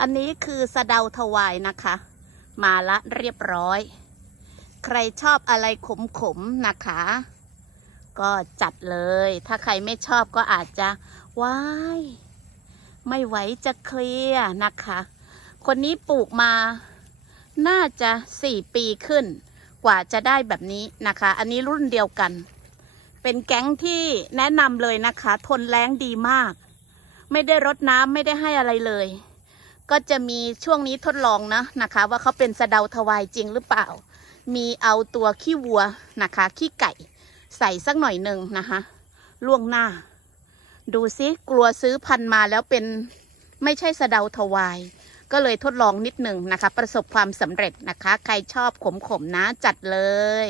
อันนี้คือสะเดาถวายนะคะ มาละเรียบร้อย ใครชอบอะไรขมๆนะคะ ก็จัดเลย ถ้าใครไม่ชอบก็อาจจะว้ายไม่ไหวจะเคลียร์นะคะ คนนี้ปลูกมาน่าจะสี่ปีขึ้น กว่าจะได้แบบนี้นะคะ อันนี้รุ่นเดียวกัน เป็นแก๊งที่แนะนำเลยนะคะ ทนแรงดีมาก ไม่ได้รดน้ำไม่ได้ให้อะไรเลย ก็จะมีช่วงนี้ทดลองนะนะคะ ว่าเขาเป็นสะเดาทวายจริงหรือเปล่า มีเอาตัวขี้วัวนะคะ ขี้ไก่ใส่สักหน่อยหนึ่งนะคะ ล่วงหน้า ดูซิกลัวซื้อพันมาแล้วเป็นไม่ใช่สะเดาทวาย ก็เลยทดลองนิดหนึ่งนะคะ ประสบความสำเร็จนะคะ ใครชอบขมๆนะจัดเลย